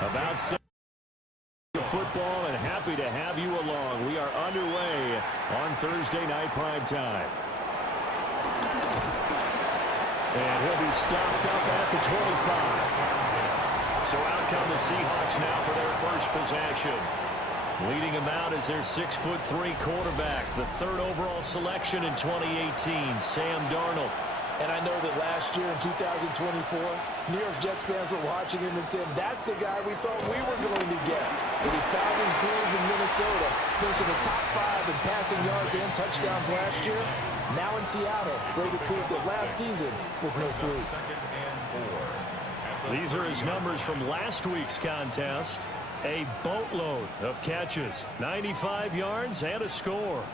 About football, and happy to have you along. We are underway on Thursday night prime time. And he'll be stopped up at the 25. So out come the Seahawks now for their first possession. Leading them out is their 6'3" quarterback, the third overall selection in 2018, Sam Darnold. And I know that last year in 2024, New York Jets fans were watching him and said, that's the guy we thought we were going to get. But he found his groove in Minnesota, finishing the top 5 in passing yards and touchdowns last year. Now in Seattle, ready to prove that last season was no fluke. These are his numbers from last week's contest. A boatload of catches, 95 yards and a score.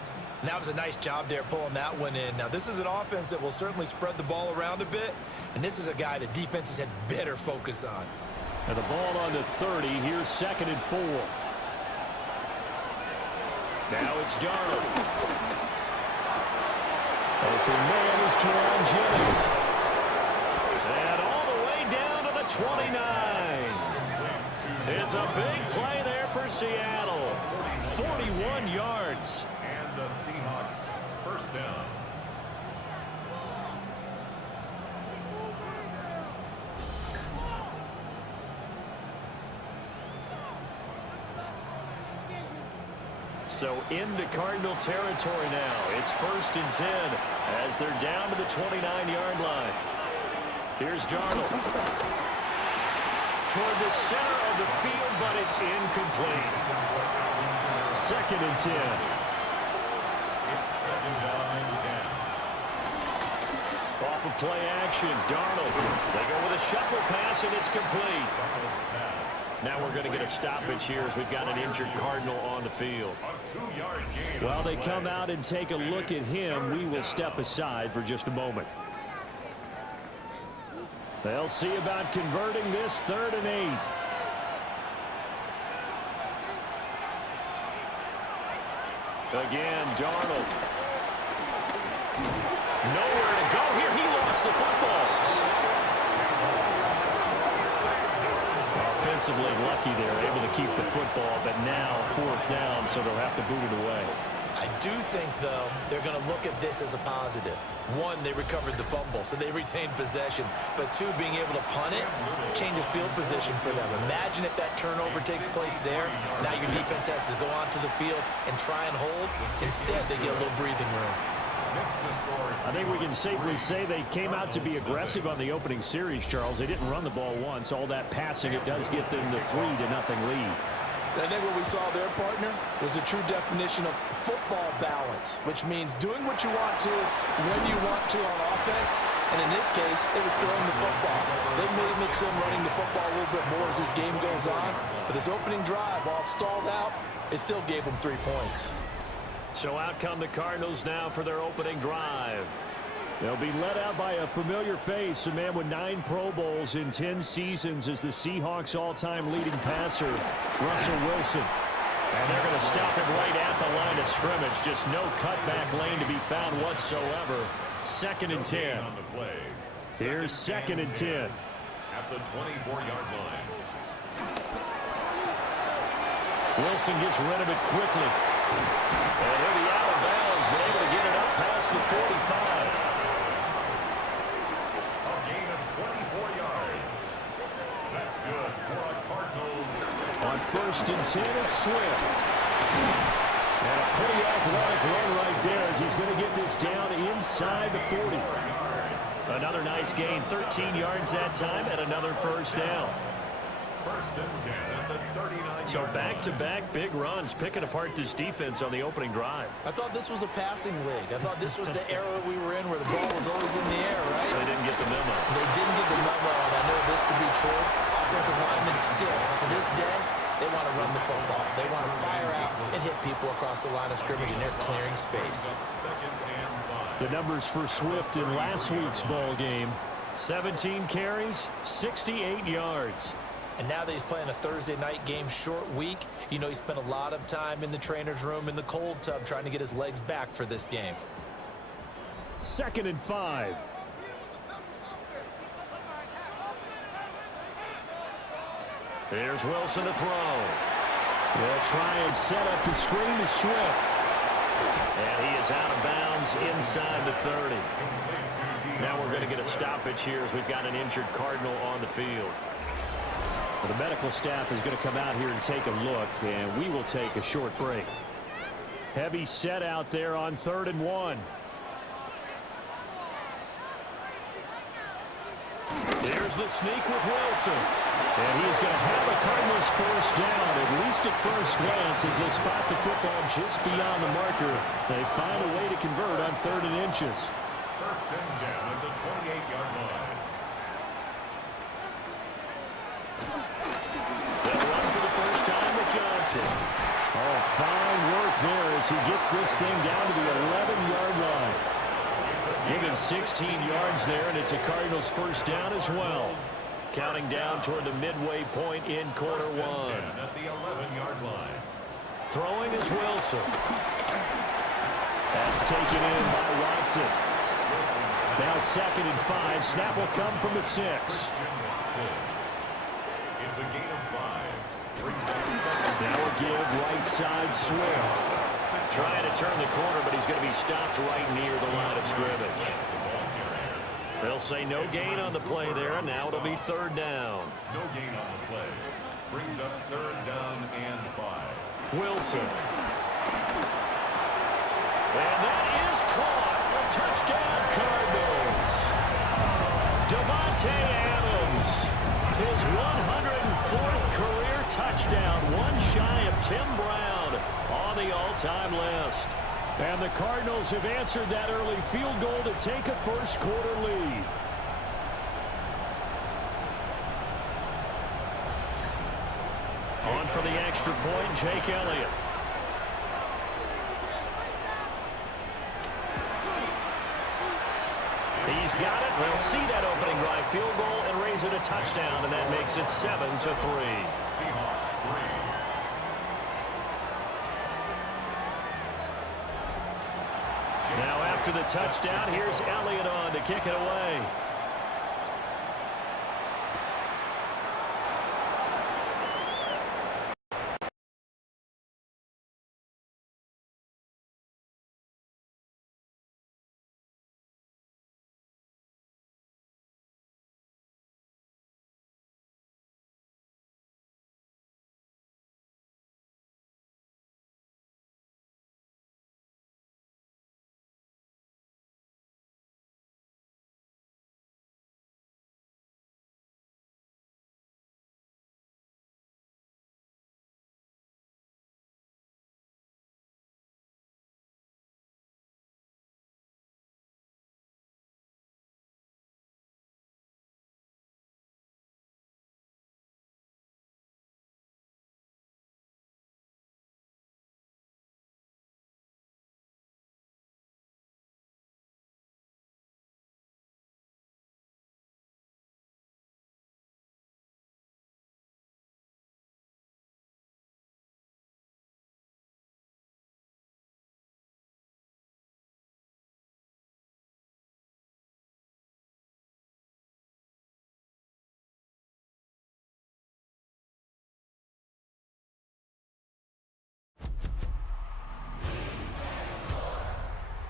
And that was a nice job there pulling that one in. Now, this is an offense that will certainly spread the ball around a bit, and this is a guy that defenses had better focus on. And the ball on to 30. Here's 2nd and 4. Now it's Darnold. Open man is Jerome Jennings. And all the way down to the 29. It's a big play there for Seattle. 41 yards. The Seahawks first down. So into Cardinal territory now. It's 1st and 10 as they're down to the 29-yard line. Here's Darnold. Toward the center of the field, but it's incomplete. 2nd and 10. Off of play action, Darnold. They go with a shuffle pass, and it's complete. Now we're going to get a stoppage here as we've got an injured Cardinal on the field. While they come out and take a look at him, we will step aside for just a moment. They'll see about converting this 3rd and 8. Again, Darnold. Nowhere to go here. He lost the football. defensively lucky there, able to keep the football, but now 4th down, so they'll have to boot it away. I do think, though, they're going to look at this as a positive. One, they recovered the fumble, so they retained possession. But two, being able to punt it changes field position for them. Imagine if that turnover takes place there. Now your defense has to go onto the field and try and hold. Instead, they get a little breathing room. I think we can safely say they came out to be aggressive on the opening series, Charles. They didn't run the ball once. All that passing, it does get them the 3-0 lead. I think what we saw there, partner, was a true definition of football balance, which means doing what you want to, when you want to on offense. And in this case, it was throwing the football. They may mix in running the football a little bit more as this game goes on. But this opening drive, while it stalled out, it still gave them 3 points. So out come the Cardinals now for their opening drive. They'll be led out by a familiar face, a man with 9 Pro Bowls in 10 seasons as the Seahawks' all-time leading passer, Russell Wilson. And they're going to stop him right at the line of scrimmage. Just no cutback lane to be found whatsoever. 2nd and 10. Here's 2nd and 10. At the 24-yard line. Wilson gets rid of it quickly. And he'll be out of bounds, but able to get it up past the 45. On 1st and 10, it's Swift. And a pretty athletic run right there as he's going to get this down inside the 40. Another nice gain, 13 yards that time, and another 1st down. 1st and 10 at the 39. So back-to-back big runs, picking apart this defense on the opening drive. I thought this was a passing league. I thought this was the era we were in where the ball was always in the air, right? They didn't get the memo. They didn't get the memo, and I know this to be true. Offensive linemen still, to this day, they want to run the football. They want to fire out and hit people across the line of scrimmage, and they're clearing space. 2nd and 5. The numbers for Swift in last week's ball game, 17 carries, 68 yards. And now that he's playing a Thursday night game, short week, you know he spent a lot of time in the trainer's room in the cold tub trying to get his legs back for this game. 2nd and 5. Here's Wilson to throw. They'll try and set up the screen to Swift. And he is out of bounds inside the 30. Now we're going to get a stoppage here as we've got an injured Cardinal on the field. Well, the medical staff is going to come out here and take a look, and we will take a short break. Heavy set out there on 3rd and 1. There's the sneak with Wilson. And he's going to have the Cardinals 1st down, at least at first glance, as they spot the football just beyond the marker. They find a way to convert on 3rd and inches. 1st and 10 at the 28-yard line. They'll run for the first time with Johnson. Oh, fine work there as he gets this thing down to the 11-yard line. Give him 16 yards there, and it's a Cardinals 1st down as well. Counting down toward the midway point in quarter 1. At the 11-yard line. Throwing is Wilson. That's taken in by Watson. Now 2nd and 5. Snap will come from the 6. It's a gain of 5. Now a give right side Swift. Trying to turn the corner, but he's going to be stopped right near the line of scrimmage. They'll say no gain on the play there, and now it'll be 3rd down. No gain on the play. Brings up 3rd down and 5. Wilson. And that is caught. A touchdown, Cardinals. Devontae Adams. His 104th career touchdown. One shy of Tim Brown on the all-time list. And the Cardinals have answered that early field goal to take a first-quarter lead. On for the extra point, Jake Elliott. He's got it. They'll see that opening drive field goal and raise it a touchdown, and that makes it 7-3. Seahawks 3. Now after the touchdown, here's Elliott on to kick it away.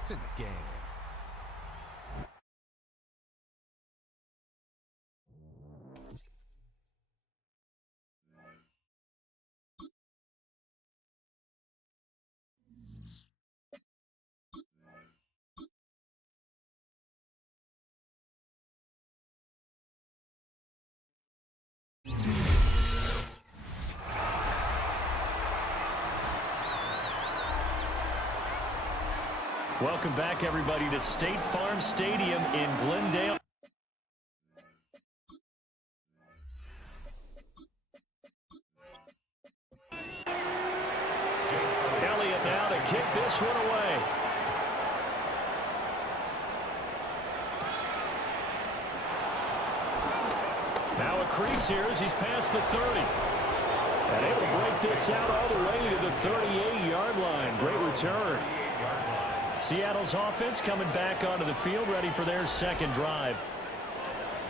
It's in the game. Welcome back, everybody, to State Farm Stadium in Glendale. Elliott now to kick this one away. Now a crease here as he's past the 30. And able to break this out all the way to the 38-yard line. Great return. Seattle's offense coming back onto the field, ready for their second drive.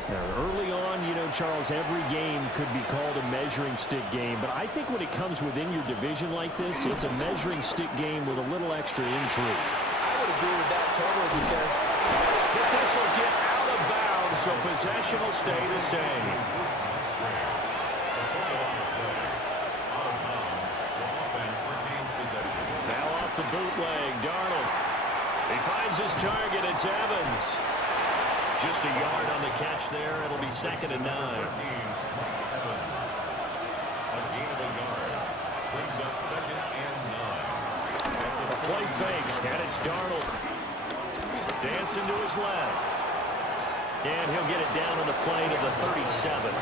Now, early on, you know, Charles, every game could be called a measuring stick game, but I think when it comes within your division like this, it's a measuring stick game with a little extra intrigue. I would agree with that totally because But this will get out of bounds, so possession will stay the same. Now off the bootleg, Darnold. He finds his target. It's Evans. Just a yard on the catch there. It'll be 2nd and 9. A gain of a yard. Brings up 2nd and 9. A play fake, and it's Darnold. Dancing to his left. And he'll get it down on the play to the 37.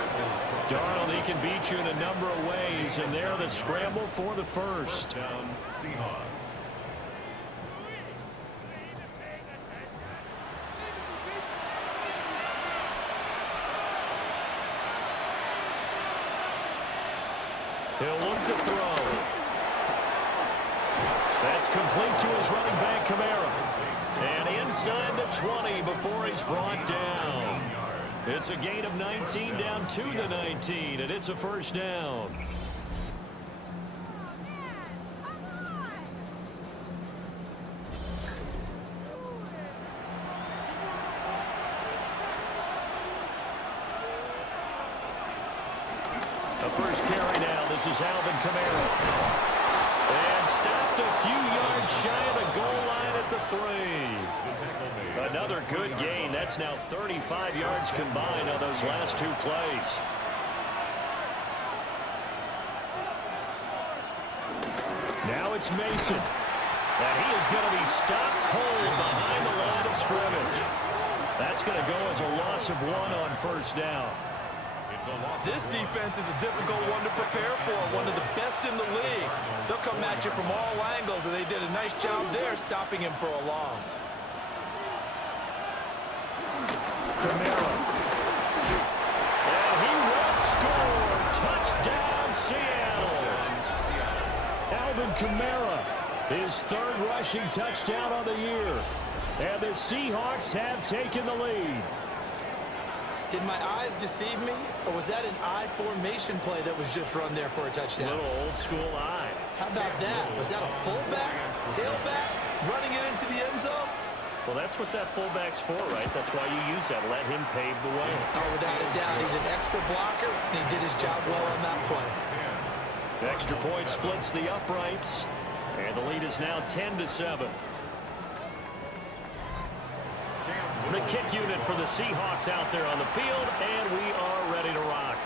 Darnold, he can beat you in a number of ways, and they're the scramble for the first. First down, Seahawks. He'll look to throw. That's complete to his running back, Kamara. And inside the 20 before he's brought down. It's a gain of 19 down to the 19, and it's a first down. The first carry now. This is Alvin Kamara. And stopped a few yards shy of the goal line at the 3. Another good gain. That's now 35 yards combined on those last 2 plays. Now it's Mason. And he is going to be stopped cold behind the line of scrimmage. That's going to go as a loss of 1 on first down. this defense is a difficult one to prepare for, one of the best in the league. They'll come at you from all angles, and they did a nice job there stopping him for a loss. Kamara. And he will score. Touchdown, Seattle. Alvin Kamara, his 3rd rushing touchdown on the year. And the Seahawks have taken the lead. Did my eyes deceive me, or was that an I formation play that was just run there for a touchdown? Little old school eye. How about that? Was that a fullback, tailback, running it into the end zone? Well, that's what that fullback's for, right? That's why you use that. Let him pave the way. Oh, without a doubt, he's an extra blocker, and he did his job well on that play. Extra point splits the uprights, and the lead is now 10-7. The kick unit for the Seahawks out there on the field, and we are ready to rock.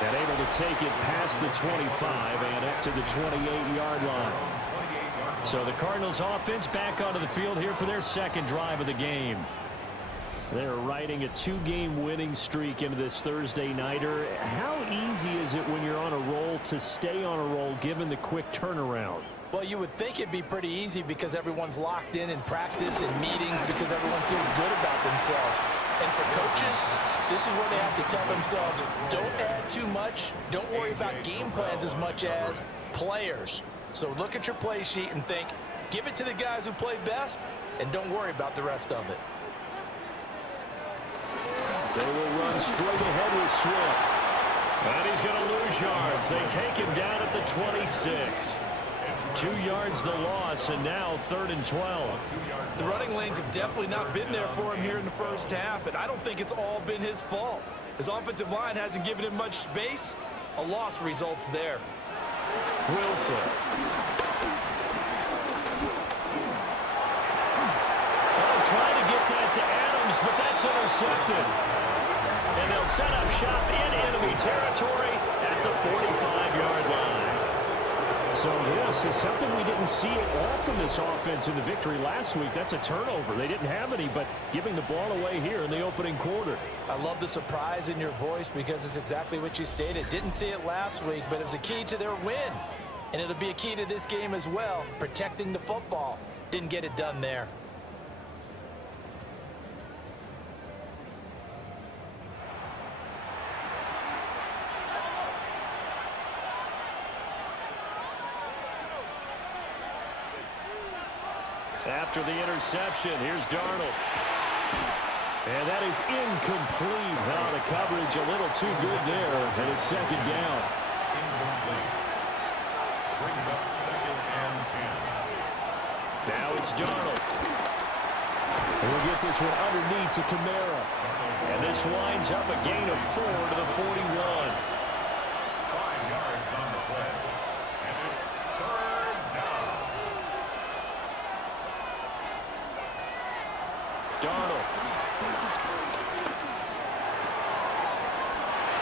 And able to take it past the 25 and up to the 28-yard line. So the Cardinals offense back onto the field here for their 2nd drive of the game. They're riding a 2-game winning streak into this Thursday nighter. How easy is it when you're on a roll to stay on a roll given the quick turnaround? Well, you would think it'd be pretty easy because everyone's locked in practice and meetings because everyone feels good about themselves. And for coaches, this is where they have to tell themselves, don't add too much. Don't worry about game plans as much as players. So look at your play sheet and think, give it to the guys who play best, and don't worry about the rest of it. They will run straight ahead with Swift. And he's going to lose yards. They take him down at the 26. 2 yards the loss, and now 3rd and 12. The running lanes have definitely not been there for him here in the first half, and I don't think it's all been his fault. His offensive line hasn't given him much space. A loss results there. Wilson. Trying to get that to Adams, but that's intercepted. And they'll set up shop in enemy territory at the 45-yard line. So this is something we didn't see at all from this offense in the victory last week. That's a turnover. They didn't have any, but giving the ball away here in the opening quarter. I love the surprise in your voice because it's exactly what you stated. Didn't see it last week, but it's a key to their win. And it'll be a key to this game as well, protecting the football. Didn't get it done there. After the interception, here's Darnold. And that is incomplete. Oh, the coverage a little too good there, and it's 2nd down. Incomplete. Brings up 2nd and 10. Now it's Darnold. And we'll get this one underneath to Kamara. And this winds up a gain of 4 to the 41. 5 yards on the play. And it's 3rd down. Darnold.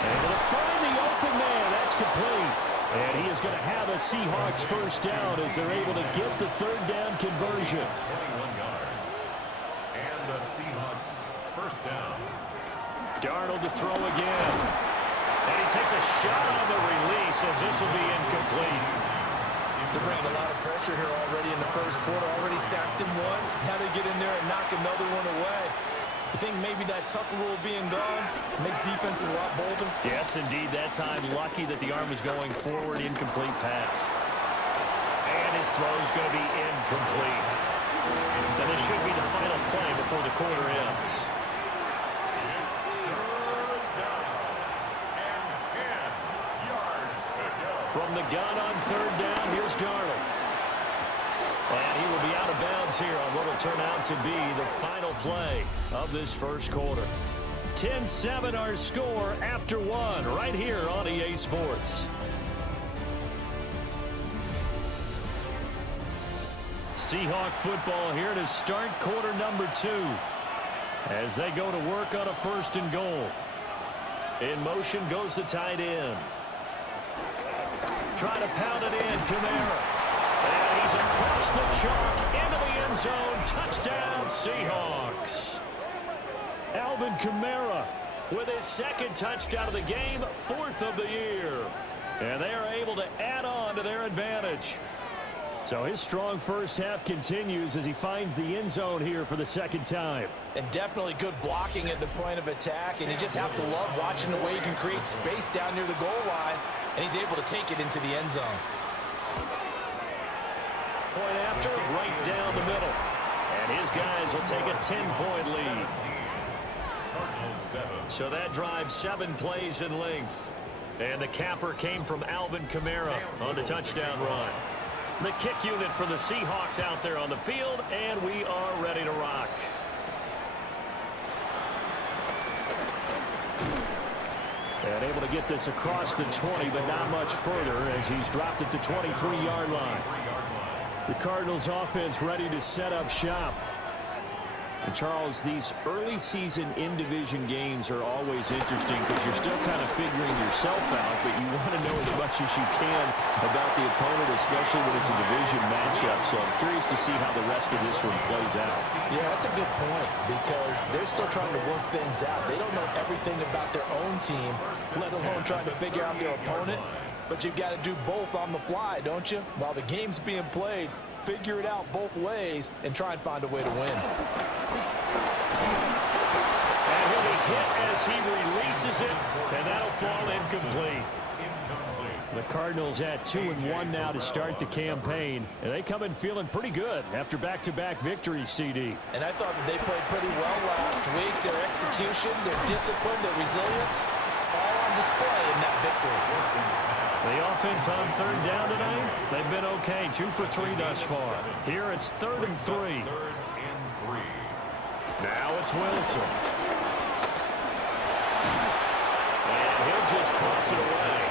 Able to find the open man. That's complete. And he is going to have a Seahawks first down as they're able to get the 3rd down conversion. 21 yards. And the Seahawks first down. Darnold to throw again. And he takes a shot on the release as this will be incomplete. They're bringing a lot of pressure here already in the first quarter. Already sacked him once. Now they get in there and knock another one away. I think maybe that Tucker rule being gone makes defenses a lot bolder. Yes, indeed. That time, lucky that the arm is going forward. Incomplete pass. And his throw is going to be incomplete. And this should be the final play before the quarter ends. From the gun on 3rd down, here's Darnold. And he will be out of bounds here on what will turn out to be the final play of this first quarter. 10-7 our score after 1 right here on EA Sports. Seahawk football here to start quarter number 2 as they go to work on a 1st and goal. In motion goes the tight end. Trying to pound it in, Kamara. And he's across the chalk into the end zone. Touchdown, Seahawks. Alvin Kamara with his 2nd touchdown of the game, 4th of the year. And they are able to add on to their advantage. So his strong first half continues as he finds the end zone here for the 2nd time. And definitely good blocking at the point of attack. And you just have to love watching the way he can create space down near the goal line. And he's able to take it into the end zone. Point after, right down the middle. And his guys will take a 10-point lead. So that drives 7 plays in length. And the capper came from Alvin Kamara on the touchdown run. The kick unit for the Seahawks out there on the field, and we are ready to rock. And able to get this across the 20, but not much further as he's dropped it to 23-yard line. The Cardinals offense ready to set up shop. And Charles, these early season in-division games are always interesting because you're still kind of figuring yourself out, but you want to know as much as you can about the opponent, especially when it's a division matchup. So I'm curious to see how the rest of this one plays out. Yeah, that's a good point because they're still trying to work things out. They don't know everything about their own team, let alone trying to figure out their opponent. But you've got to do both on the fly, don't you? While the game's being played, figure it out both ways and try and find a way to win. And he'll be hit as he releases it, and that'll fall incomplete. The Cardinals at 2-1 now to start the campaign, and they come in feeling pretty good after back-to-back victories, CD. And I thought that they played pretty well last week. Their execution, their discipline, their resilience, all on display in that victory. The offense on third down tonight, they've been okay. 2 for 3 thus far. Here it's 3rd and 3. Now it's Wilson. And he'll just toss it away.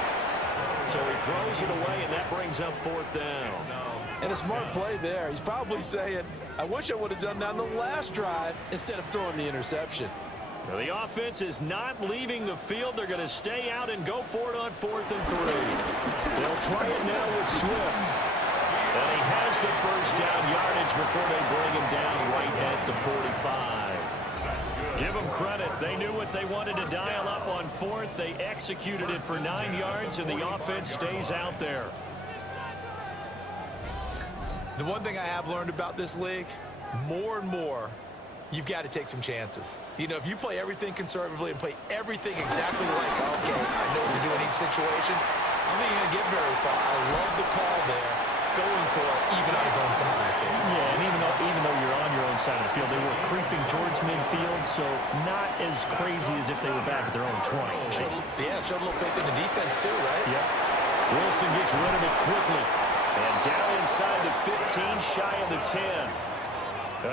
So he throws it away, and that brings up 4th down. And a smart play there. He's probably saying, I wish I would have done that on the last drive instead of throwing the interception. Now the offense is not leaving the field. They're going to stay out and go for it on 4th and 3. They'll try it now with Swift. And he has the first down yardage before they bring him down right at the 45. Give them credit. They knew what they wanted to dial up on 4th. They executed it for 9 yards, and the offense stays out there. The one thing I have learned about this league, more and more, you've got to take some chances. You know, if you play everything conservatively and play everything exactly like, okay, I know what to do in each situation, I don't think you're going to get very far. I love the call there, going for it, even on his own side of the field. Yeah, and even though you're on your own side of the field, they were creeping towards midfield, so not as crazy as if they were back at their own 20. Showed a little faith in the defense too, right? Yep. Wilson gets rid of it quickly. And down inside the 15, shy of the 10.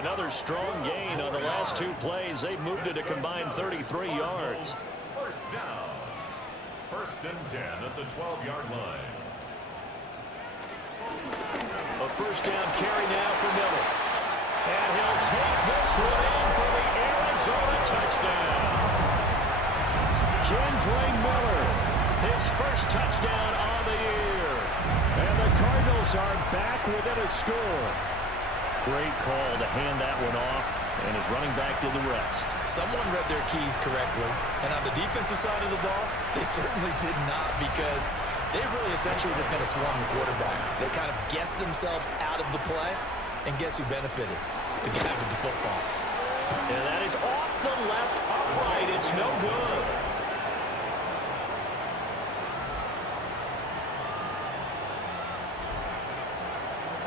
Another strong gain on the last 2 plays. They've moved it a combined 33 yards. First down. 1st and 10 at the 12-yard line. A first down carry now for Miller. And he'll take this one in for the Arizona touchdown. Kendra Miller, his first touchdown on the year. And the Cardinals are back within a score. Great call to hand that one off, and his running back did the rest. Someone read their keys correctly, and on the defensive side of the ball, they certainly did not, because they really essentially were just going to swarm the quarterback. They kind of guessed themselves out of the play, and guess who benefited? The guy with the football. And that is off the left upright. It's no good.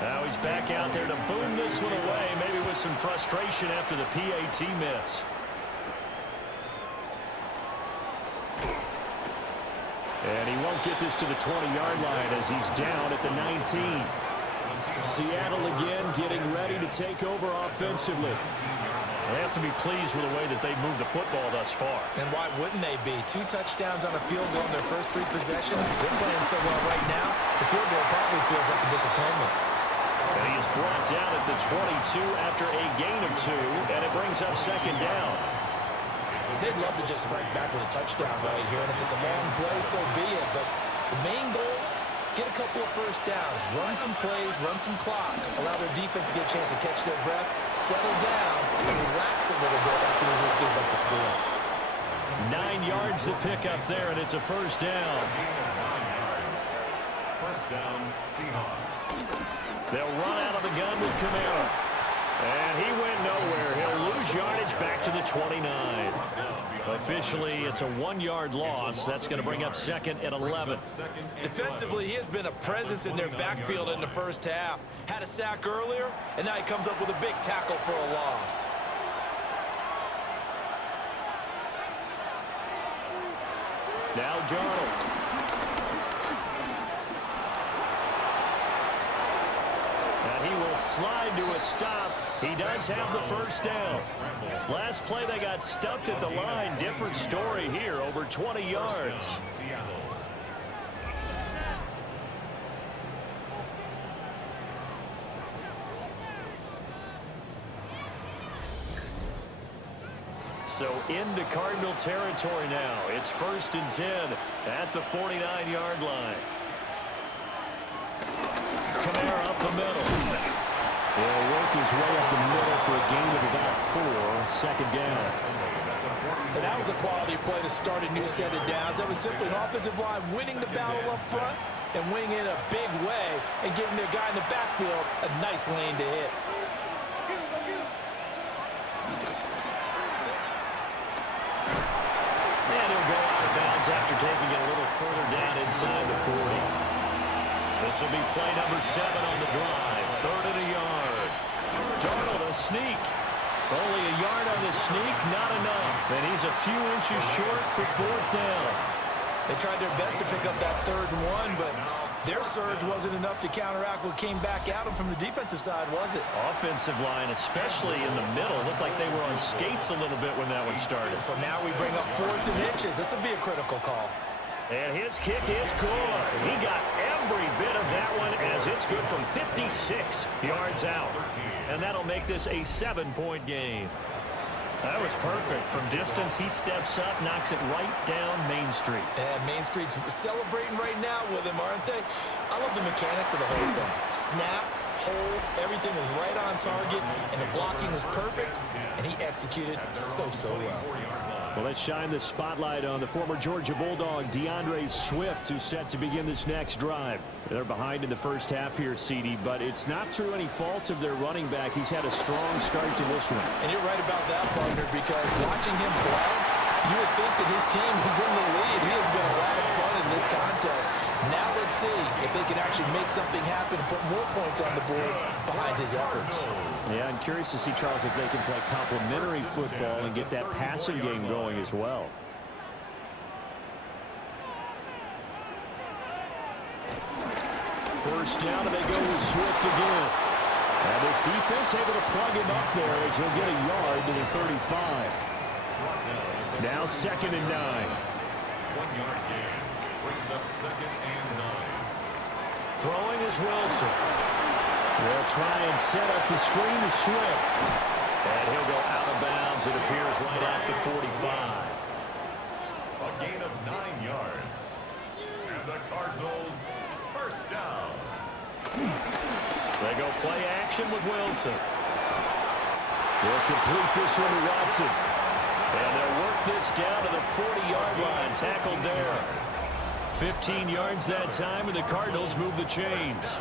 Now he's back out there to boom this one away, maybe with some frustration after the PAT miss. And he won't get this to the 20-yard line as he's down at the 19. Seattle again getting ready to take over offensively. They have to be pleased with the way that they've moved the football thus far. And why wouldn't they be? 2 touchdowns on a field goal in their first 3 possessions. They're playing so well right now, the field goal probably feels like a disappointment. And he is brought down at the 22 after a gain of 2, and it brings up 2nd down. They'd love to just strike back with a touchdown right here, and if it's a long play, so be it. But the main goal, get a couple of first downs, run some plays, run some clock, allow their defense to get a chance to catch their breath, settle down, and relax a little bit after they just gave up the score. 9 yards to pick up there, and it's a first down. First down, Seahawks. They'll run out of the gun with Kamara. And he went nowhere. He'll lose yardage back to the 29. Officially, it's a 1-yard loss. That's going to bring up 2nd and 11. Defensively, he has been a presence in their backfield in the first half. Had a sack earlier, and now he comes up with a big tackle for a loss. Now Darnold. And he will slide to a stop. He does have the first down. Last play they got stuffed at the line. Different story here, over 20 yards. So into Cardinal territory now. It's 1st and 10 at the 49-yard line. Kamara up the middle. He'll work his way up the middle for a gain of about 4. 2nd down. And that was a quality play to start a new set of downs. That was simply an offensive line winning the battle up front and winning in a big way and giving their guy in the backfield a nice lane to hit. And he'll go out of bounds after taking it a little further down inside the 40. This will be play number 7 on the drive. 3rd and a yard. Darnold a sneak. Only a yard on the sneak, not enough. And he's a few inches short for 4th down. They tried their best to pick up that 3rd and 1, but their surge wasn't enough to counteract what came back at them from the defensive side, was it? Offensive line, especially in the middle, looked like they were on skates a little bit when that one started. So now we bring up 4th and inches. This will be a critical call. And his kick is good. He got every bit of that one as it's good from 56 yards out. And that'll make this a 7-point game. That was perfect. From distance, he steps up, knocks it right down Main Street. And Main Street's celebrating right now with him, aren't they? I love the mechanics of the whole thing. Snap, hold, everything was right on target, and the blocking was perfect, and he executed so well. Well, let's shine the spotlight on the former Georgia Bulldog, DeAndre Swift, who's set to begin this next drive. They're behind in the first half here, CD, but it's not through any fault of their running back. He's had a strong start to this one. And you're right about that, partner, because watching him play, you would think that his team is in the lead. He has been a lot of fun in this contest. Now let's see if they can actually make something happen and put more points on the board behind his efforts. Yeah, I'm curious to see, Charles, if they can play complementary football and get that passing game going as well. First down, and they go with Swift again. And this defense able to plug him up there as he'll get a yard to the 35. Now 2nd and 9. 1-yard gain. Brings up 2nd and 9. Throwing is Wilson. They'll try and set up the screen to Swift. And he'll go out of bounds, it appears, right at the 45. A gain of 9 yards. And the Cardinals, first down. They go play action with Wilson. They'll complete this one to Watson. And they'll work this down to the 40-yard line, tackled there. 15 yards that time, and the Cardinals move the chains.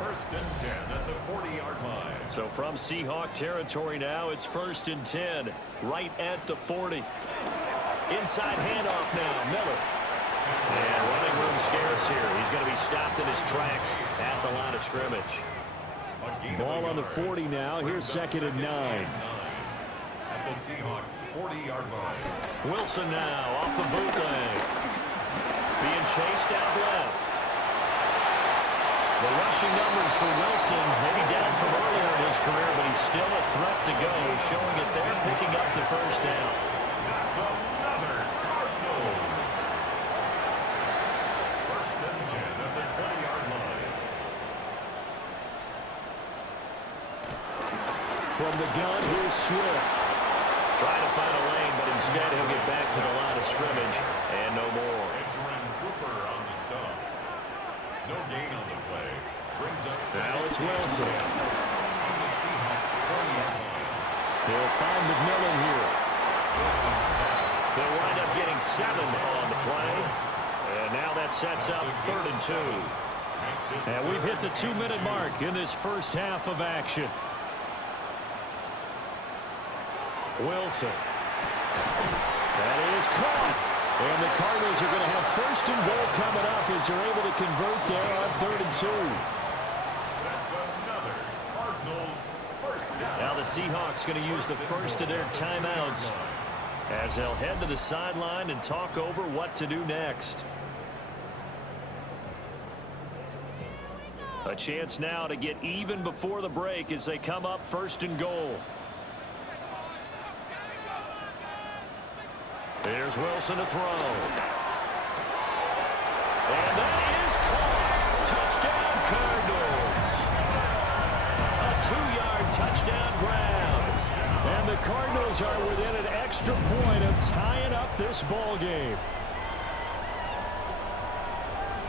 1st and 10 at the 40-yard line. So from Seahawk territory now, it's 1st and 10, right at the 40. Inside handoff now, Miller. And running room scarce here. He's going to be stopped in his tracks at the line of scrimmage. Ball on the 40 now. Here's 2nd and 9. At the Seahawks 40-yard line. Wilson now off the bootleg. Being chased out left. The rushing numbers for Wilson, maybe down from earlier in his career, but he's still a threat to go, showing that they're picking up the first down. That's another Cardinals. 1st and 10 at the 20-yard line. From the gun, here's Swift. Trying to find a lane, but instead he'll get back to the line of scrimmage, and no more. Cooper on the stop. No gain on the play. Brings up Now it's Wilson. on the Seahawks 20-yard line. He'll find McMillan here. Wilson's pass. They'll wind up getting 7 on the play. And now that sets up 3rd and 2. And we've hit the 2-minute mark in this first half of action. Wilson. That is caught. And the Cardinals are going to have 1st and goal coming up as they're able to convert there on 3rd and 2. That's another Cardinals first down. Now the Seahawks going to use the first of their timeouts as they'll head to the sideline and talk over what to do next. A chance now to get even before the break as they come up 1st and goal. Here's Wilson to throw. And that is caught. Touchdown, Cardinals. A 2-yard touchdown grab. And the Cardinals are within an extra point of tying up this ball game.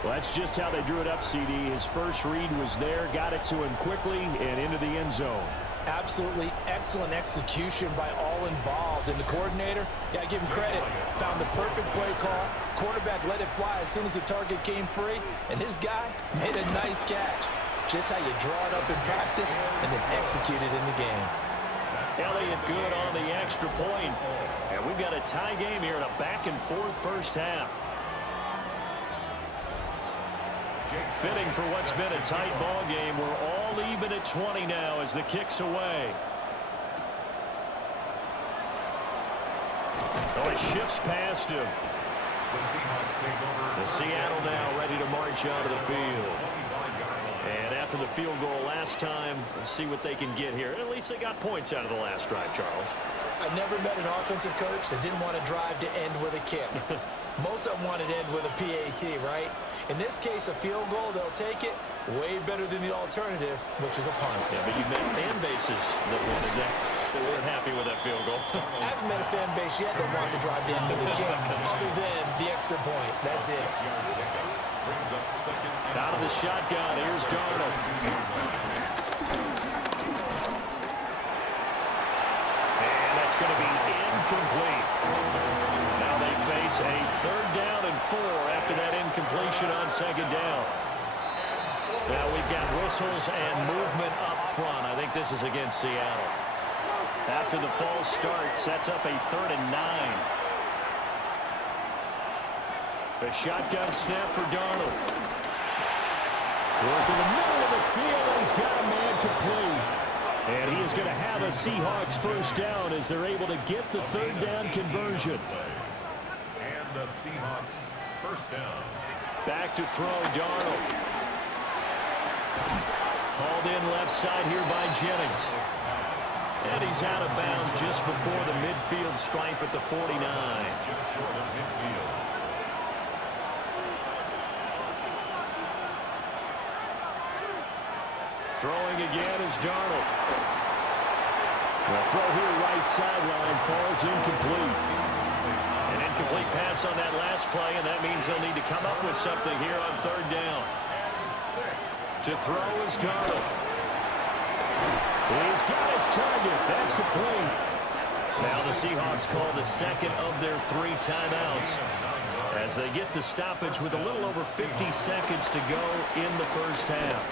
Well, that's just how they drew it up, CD. His first read was there, got it to him quickly and into the end zone. Absolutely excellent execution by all involved. And the coordinator, got to give him credit, found the perfect play call. Quarterback let it fly as soon as the target came free, and his guy made a nice catch. Just how you draw it up in practice and then execute it in the game. Elliott good on the extra point. And we've got a tie game here in a back-and-forth first half. Fitting for what's been a tight ball game. We're all even at 20 now as the kick's away. Oh, it shifts past him. The Seattle now ready to march onto the field. And after the field goal last time, we'll see what they can get here. At least they got points out of the last drive, Charles. I never met an offensive coach that didn't want to drive to end with a kick. Most of them wanted to end with a PAT, right? In this case, a field goal, they'll take it. Way better than the alternative, which is a punt. Yeah, but you've met fan bases that weren't happy with that field goal. I haven't met a fan base yet that wants to drive to end with a kick, other than the extra point. That's it. Out of the shotgun, here's Darnold. And that's going to be incomplete. Now they face a 3rd down and 4 after that incompletion on 2nd down. Now we've got whistles and movement up front. I think this is against Seattle. After the false start, sets up a 3rd and 9. The shotgun snap for Darnold. Work in the middle of the field, and he's got a man complete. And he is going to have a Seahawks 1st down as they're able to get the 3rd down conversion. And the Seahawks 1st down. Back to throw, Darnold. Hauled in left side here by Jennings. And he's out of bounds just before the midfield stripe at the 49. Just short of midfield. Throwing again is Darnold. The throw here right sideline falls incomplete. An incomplete pass on that last play, and that means they'll need to come up with something here on 3rd down. To throw is Darnold. He's got his target. That's complete. Now the Seahawks call the 2nd of their 3 timeouts as they get the stoppage with a little over 50 seconds to go in the 1st half.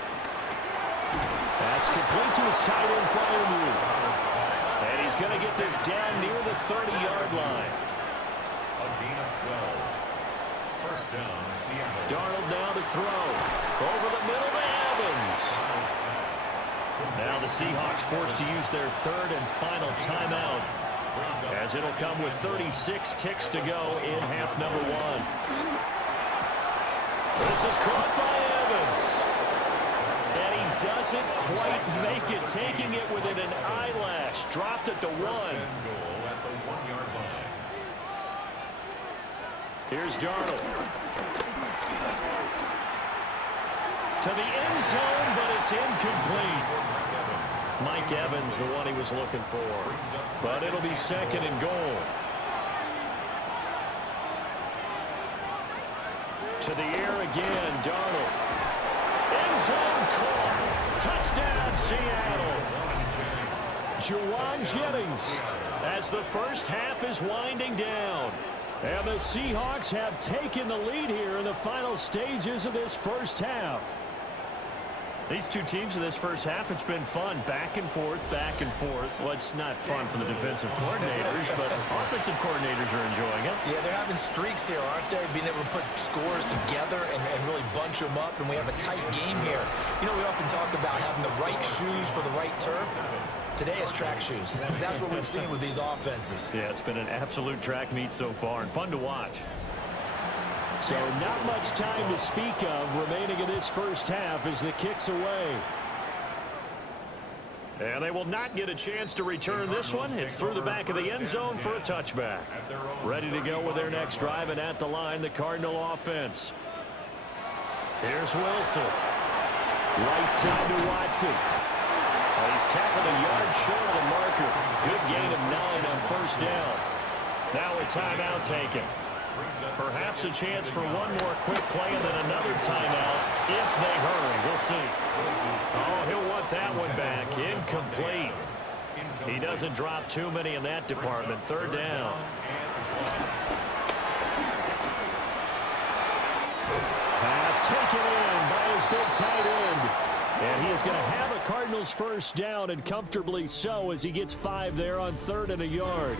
That's complete to his tight end Freiermuth. And he's going to get this down near the 30-yard line. A gain of 12. 1st down, Seattle. Darnold now to throw. Over the middle to Evans. Now the Seahawks forced to use their 3rd and final timeout, as it'll come with 36 ticks to go in half number 1. This is caught by Evans. And he doesn't quite make it, taking it within an eyelash. Dropped at the 1. Goal at the 1-yard line. Here's Darnold. To the end zone, but it's incomplete. Mike Evans, the one he was looking for. But it'll be 2nd and goal. To the air again, Darnold. End zone caught. Touchdown, Seattle. Juwan Jennings as the 1st half is winding down. And the Seahawks have taken the lead here in the final stages of this 1st half. These two teams in this 1st half, it's been fun. Back and forth, back and forth. Well, it's not fun for the defensive coordinators, but offensive coordinators are enjoying it. Yeah, they're having streaks here, aren't they? Being able to put scores together and really bunch them up, and we have a tight game here. You know, we often talk about having the right shoes for the right turf. Today it's track shoes. That's what we've seen with these offenses. Yeah, it's been an absolute track meet so far, and fun to watch. So not much time to speak of remaining in this 1st half as the kick's away. And they will not get a chance to return this one. It's through the back of the end zone for a touchback. Ready to go with their next drive, and at the line, the Cardinal offense. Here's Wilson. Right side to Watson. He's tackled a yard short of the marker. Good gain of 9 on 1st down. Now a timeout taken. Perhaps a chance for one more quick play and then another timeout if they hurry. We'll see. Oh, he'll want that one back. Incomplete. He doesn't drop too many in that department. 3rd down. Pass taken in by his big tight end. And he is going to have a Cardinals 1st down, and comfortably so, as he gets 5 there on 3rd and a yard.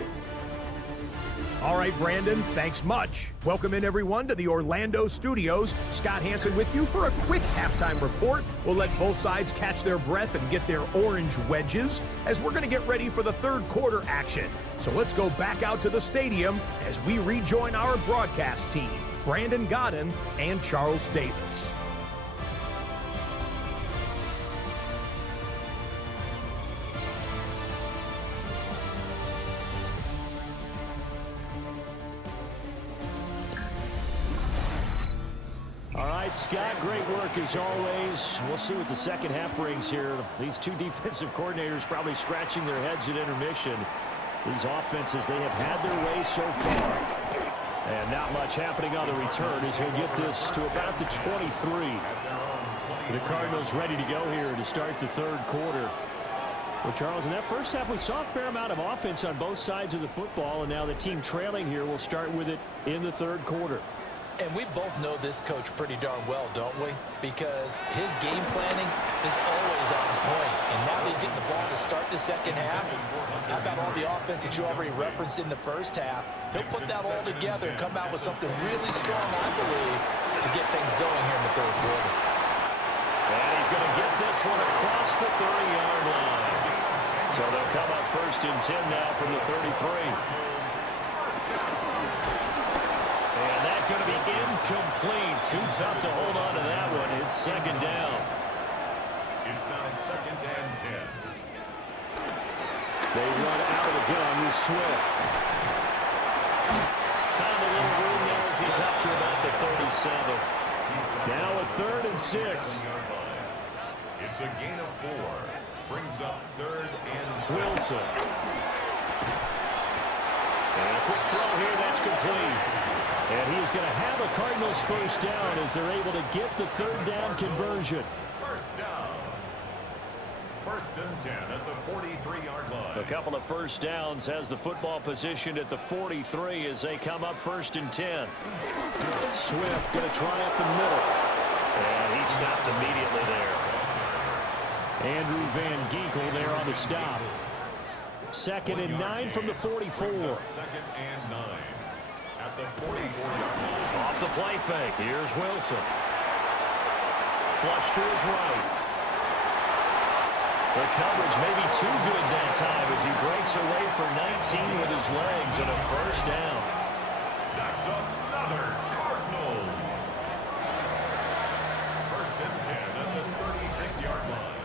All right, Brandon, thanks much. Welcome in, everyone, to the Orlando studios. Scott Hansen with you for a quick halftime report. We'll let both sides catch their breath and get their orange wedges as we're going to get ready for the third quarter action. So let's go back out to the stadium as we rejoin our broadcast team, Brandon Godden and Charles Davis. All right, Scott, great work as always. We'll see what the second half brings here. These two defensive coordinators probably scratching their heads at intermission. These offenses, they have had their way so far. And not much happening on the return as he'll get this to about the 23. The Cardinals ready to go here to start the third quarter. Well, Charles, in that first half, we saw a fair amount of offense on both sides of the football, and now the team trailing here will start with it in the third quarter. And we both know this coach pretty darn well, don't we? Because his game planning is always on point. And now he's getting the ball to start the second half. How about all the offense that you already referenced in the first half? He'll put that all together and come out with something really strong, I believe, to get things going here in the third quarter. And he's going to get this one across the 30-yard line. So they'll come up 1st and 10 now from the 33. Going to be incomplete. Too tough to hold on to that one. It's second down. It's now 2nd and 10. They run out of the gun with Swift. Found a little room there as he's up to about the 37. Now a 3rd and 6. It's a gain of 4. Brings up 3rd and 6. Wilson. And a quick throw here. That's complete. And he's going to have a Cardinals first down as they're able to get the third down conversion. First down. 1st and 10 at the 43-yard line. A couple of first downs has the football positioned at the 43 as they come up 1st and 10. Swift going to try up the middle. And he stopped immediately there. Andrew Van Ginkel there on the stop. 2nd and 9 from the 44. 2nd and 9. At the 44-yard line. Off the play fake. Here's Wilson. Flush to his right. The coverage may be too good that time as he breaks away for 19 with his legs and a first down. That's another Cardinals. 1st and 10 at the 36-yard line.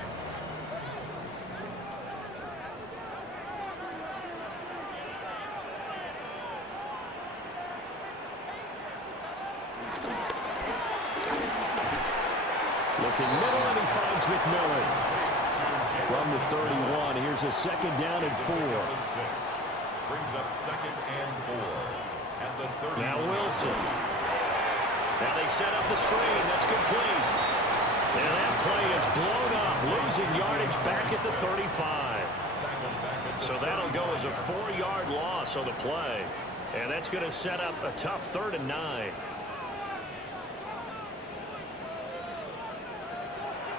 Looking middle, and he finds McMillan. From the 31, here's a 2nd down and 4. Brings up 2nd and 4. At the 30. Now Wilson. Now they set up the screen. That's complete. And that play is blown up, losing yardage back at the 35. So that'll go as a 4-yard loss on the play. And that's going to set up a tough 3rd and 9.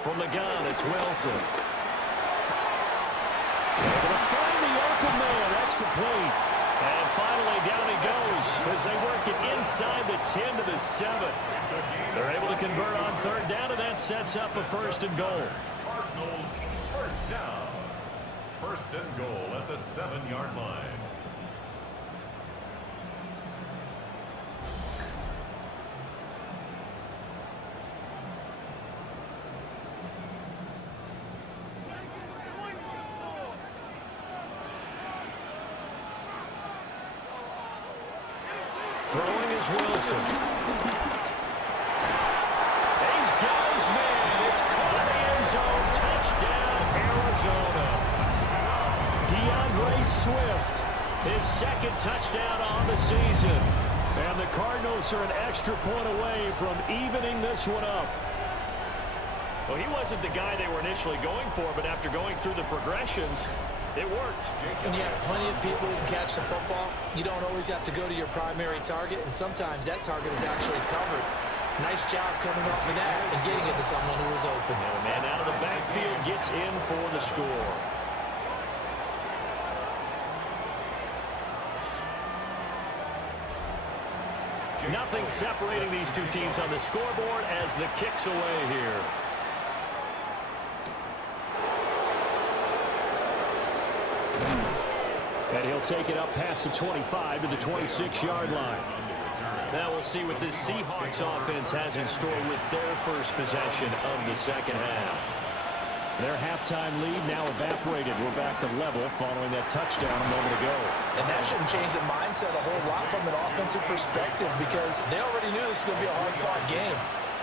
From the gun, it's Wilson. Able to find the open man. That's complete. And finally, down he goes as they work it inside the 10 to the 7. They're able to convert on 3rd down, and that sets up a 1st and goal. Cardinals first down. 1st and goal at the 7-yard line. Throwing is Wilson. He's got his man. It's caught in the end zone. Touchdown, Arizona. DeAndre Swift, his 2nd touchdown on the season. And the Cardinals are an extra point away from evening this one up. Well, he wasn't the guy they were initially going for, but after going through the progressions, it worked. When you have plenty of people who can catch the football, you don't always have to go to your primary target, and sometimes that target is actually covered. Nice job coming off of that and getting it to someone who was open. And the man out of the backfield gets in for the score. Nothing separating these two teams on the scoreboard as the kick's away here. And he'll take it up past the 25 to the 26-yard line. Now we'll see what this Seahawks offense has in store with their first possession of the second half. Their halftime lead now evaporated. We're back to level following that touchdown a moment ago. And that shouldn't change the mindset a whole lot from an offensive perspective because they already knew this was going to be a hard-fought game.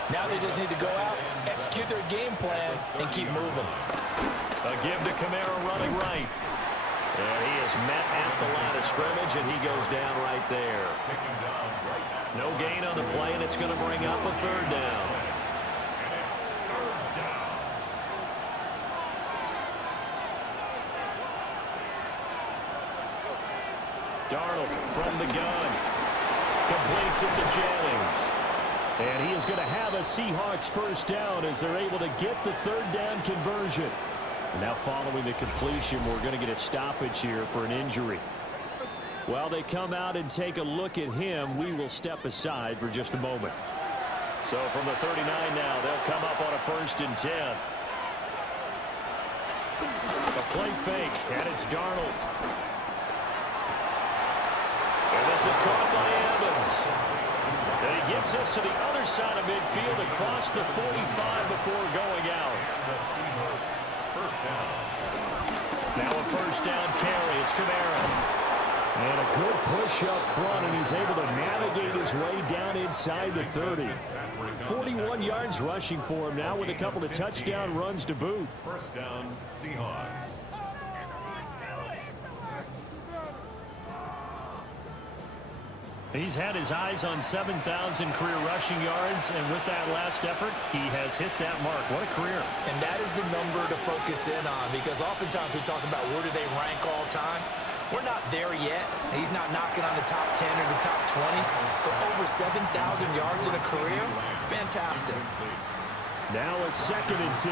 Now they just need to go out, execute their game plan, and keep moving. A give to Kamara running right. And he is met at the line of scrimmage, and he goes down right there. No gain on the play, and it's going to bring up a third down. Darnold from the gun. Completes it to Jennings. And he is going to have a Seahawks first down as they're able to get the third down conversion. Now following the completion, we're going to get a stoppage here for an injury. While they come out and take a look at him, we will step aside for just a moment. So from the 39 now, they'll come up on a 1st and 10. A play fake, and it's Darnold. And this is caught by Evans. And he gets us to the other side of midfield across the 45 before going out. Now a first down carry. It's Kamara. And a good push up front, and he's able to navigate his way down inside the 30. 41 yards rushing for him now with a couple of touchdown runs to boot. First down, Seahawks. He's had his eyes on 7,000 career rushing yards, and with that last effort, he has hit that mark. What a career. And that is the number to focus in on because oftentimes we talk about where do they rank all time. We're not there yet. He's not knocking on the top 10 or the top 20, but over 7,000 yards in a career, fantastic. Now a 2nd and 10.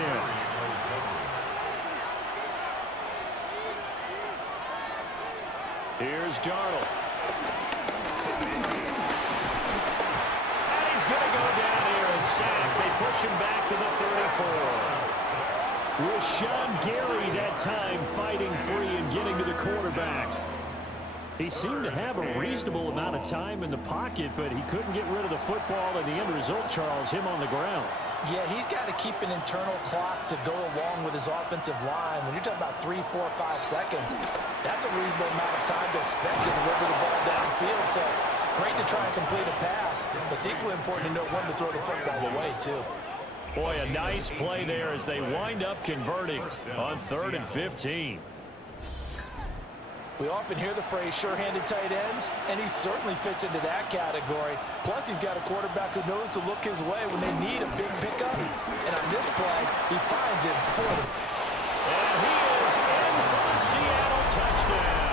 Here's Darnold. And he's going to go down here and sack. They push him back to the 34. Rashawn Gary that time fighting free and getting to the quarterback. He seemed to have a reasonable amount of time in the pocket, but he couldn't get rid of the football, and the end result, Charles, him on the ground. Yeah, he's got to keep an internal clock to go along with his offensive line. When you're talking about 3, 4, 5 seconds, that's a reasonable amount of time to expect to deliver the ball downfield. So great to try and complete a pass, but it's equally important to know when to throw the football away, too. Boy, a nice play there as they wind up converting on 3rd and 15. We often hear the phrase sure-handed tight ends, and he certainly fits into that category. Plus, he's got a quarterback who knows to look his way when they need a big pickup. And on this play, he finds it for them. And he is in for the Seattle touchdown.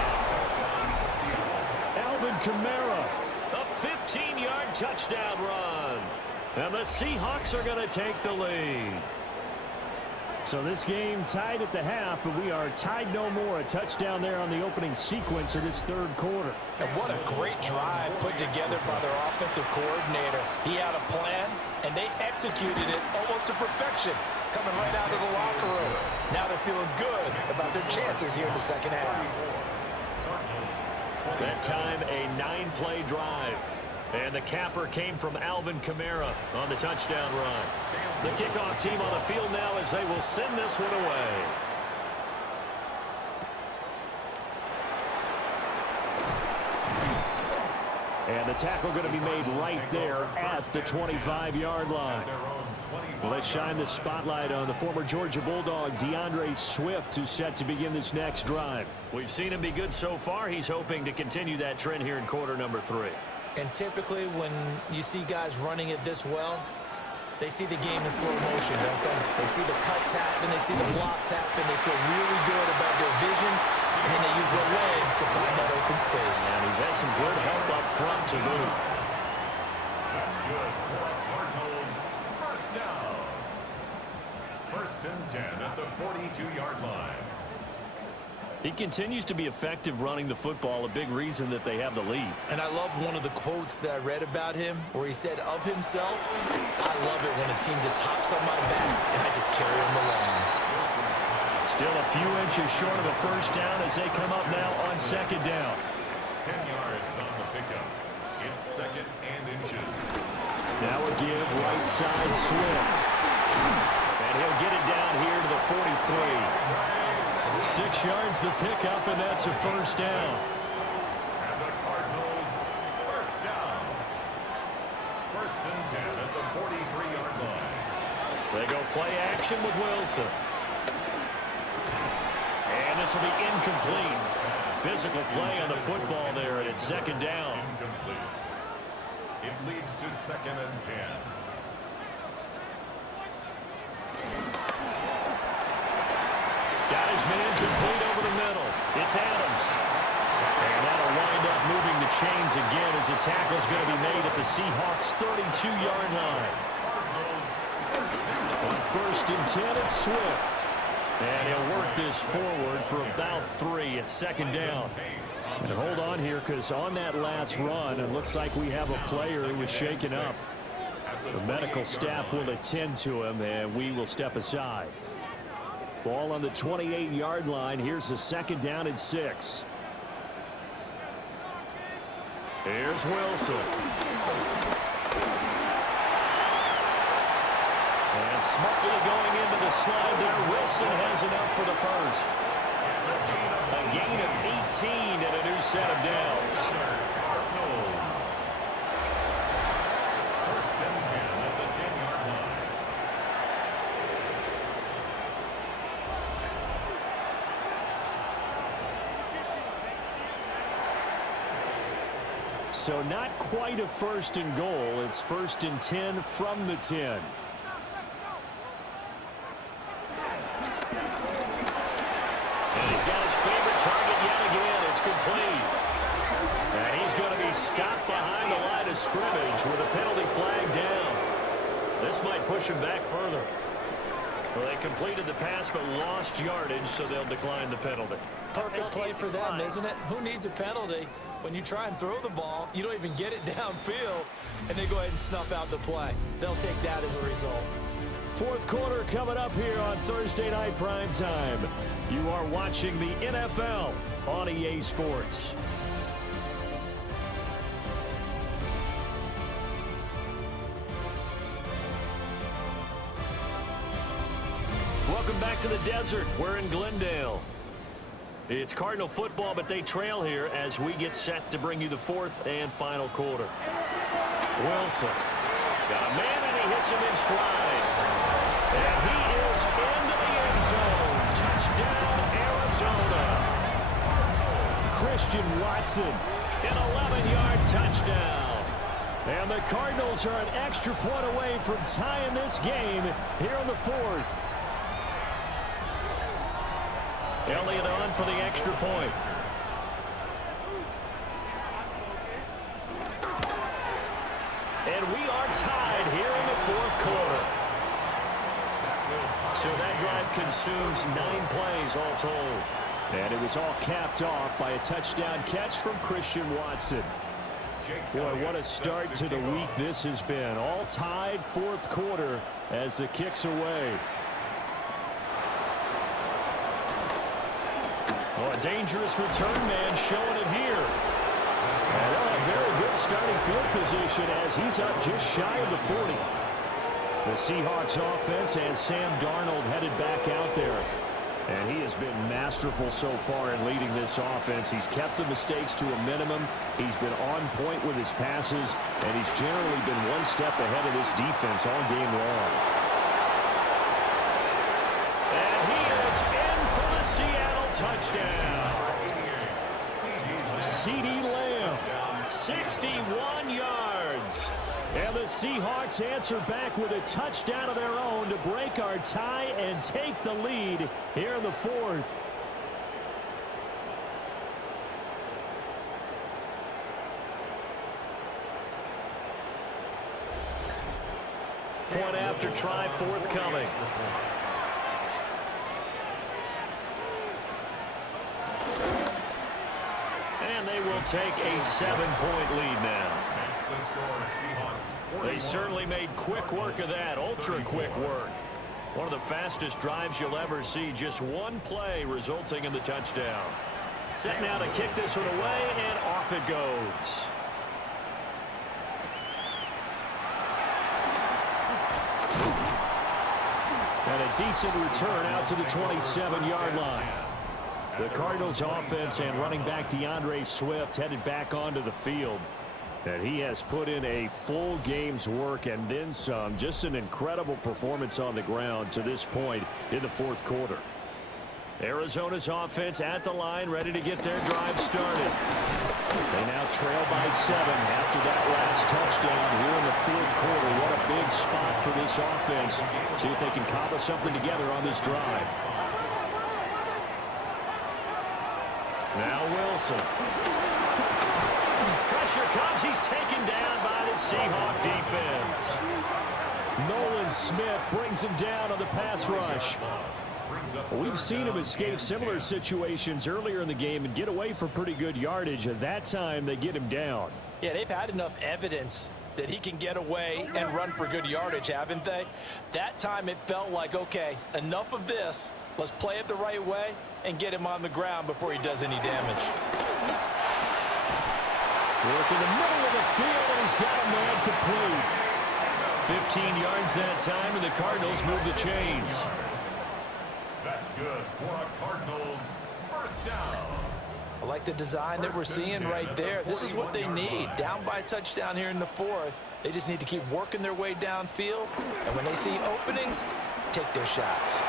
Alvin Kamara, a 15-yard touchdown run. And the Seahawks are going to take the lead. So this game tied at the half, but we are tied no more. A touchdown there on the opening sequence of this 3rd quarter. And what a great drive put together by their offensive coordinator. He had a plan, and they executed it almost to perfection, coming right out of the locker room. Now they're feeling good about their chances here in the second half. That time, a 9-play drive. And the capper came from Alvin Kamara on the touchdown run. The kickoff team on the field now as they will send this one away. And the tackle going to be made right there at the 25-yard line. Well, let's shine the spotlight on the former Georgia Bulldog, DeAndre Swift, who's set to begin this next drive. We've seen him be good so far. He's hoping to continue that trend here in quarter number 3. And typically when you see guys running it this well, they see the game in slow motion, don't they? They see the cuts happen, they see the blocks happen, they feel really good about their vision, and then they use their legs to find that open space. And he's had some good help up front to move. That's good for Cardinals. First down. 1st and 10 at the 42-yard line. He continues to be effective running the football, a big reason that they have the lead. And I love one of the quotes that I read about him where he said of himself, I love it when a team just hops on my back and I just carry them along. Still a few inches short of a first down as they come up now on second down. 10 yards on the pickup. It's second and inches. Now a give right side Swift. And he'll get it down here to the 43. 6 yards the pickup, and that's a first down. And the Cardinals first down. First and 10 at the 43-yard line. They go play action with Wilson. And this will be incomplete. Physical play on the football there, and it's second down. Incomplete. It leads to second and 10. Got his man complete over the middle. It's Adams. And that'll wind up moving the chains again as the tackle's going to be made at the Seahawks' 32-yard line. On first and 10, it's Swift. And he'll work this forward for about 3 at second down. And hold on here, because on that last run, it looks like we have a player who was shaken up. The medical staff will attend to him, and we will step aside. Ball on the 28-yard line. Here's the second down and 6. Here's Wilson. And smartly going into the slide there. Wilson has enough for the first. A gain of 18 and a new set of downs. First and 10 at the 10-yard line. So not quite a first and goal. It's first and 10 from the 10. And he's got his favorite target yet again. It's complete. And he's going to be stopped behind the line of scrimmage with a penalty flag down. This might push him back further. Well, they completed the pass but lost yardage, so they'll decline the penalty. Perfect play for them, isn't it? Who needs a penalty? When you try and throw the ball, you don't even get it downfield, and they go ahead and snuff out the play. They'll take that as a result. Fourth quarter coming up here on Thursday Night Prime Time. You are watching the NFL on EA Sports. Welcome back to the desert. We're in Glendale. It's Cardinal football, but they trail here as we get set to bring you the fourth and final quarter. Wilson got a man, and he hits him in stride. And he is into the end zone. Touchdown, Arizona. Christian Watson, an 11-yard touchdown. And the Cardinals are an extra point away from tying this game here in the fourth. Elliott on for the extra point. And we are tied here in the fourth quarter. So that drive consumes 9 plays all told. And it was all capped off by a touchdown catch from Christian Watson. Boy, what a start to the week this has been. All tied fourth quarter as the kick's away. Oh, a dangerous return man showing it here. And they'll have very good starting field position as he's up just shy of the 40. The Seahawks offense has Sam Darnold headed back out there. And he has been masterful so far in leading this offense. He's kept the mistakes to a minimum. He's been on point with his passes. And he's generally been one step ahead of this defense all game long. And he is in for the Seattle touchdown. CeeDee Lamb, 61 yards. And the Seahawks answer back with a touchdown of their own to break our tie and take the lead here in the fourth. Point after try forthcoming. they will take a 7-point lead now. Makes the score Seahawks 41. They certainly made quick work of that, ultra-quick work. One of the fastest drives you'll ever see, just one play resulting in the touchdown. Set now to kick this one away, and off it goes. And a decent return out to the 27-yard line. The Cardinals offense and running back DeAndre Swift headed back onto the field. And he has put in a full game's work and then some. Just an incredible performance on the ground to this point in the fourth quarter. Arizona's offense at the line, ready to get their drive started. They now trail by 7 after that last touchdown here in the fourth quarter. What a big spot for this offense. See if they can cobble something together on this drive. Now Wilson. Pressure comes. He's taken down by the Seahawk defense. Nolan Smith brings him down on the pass rush. We've seen him escape similar situations earlier in the game and get away for pretty good yardage. At that time, they get him down. Yeah, they've had enough evidence that he can get away and run for good yardage, haven't they? That time it felt like, okay, enough of this. Let's play it the right way and get him on the ground before he does any damage. Work in the middle of the field, and he's got a man complete. 15 yards that time, and the Cardinals move the chains. That's good for a Cardinals first down. I like the design that we're seeing right there. This is what they need. Down by a touchdown here in the fourth. They just need to keep working their way downfield. And when they see openings, take their shots.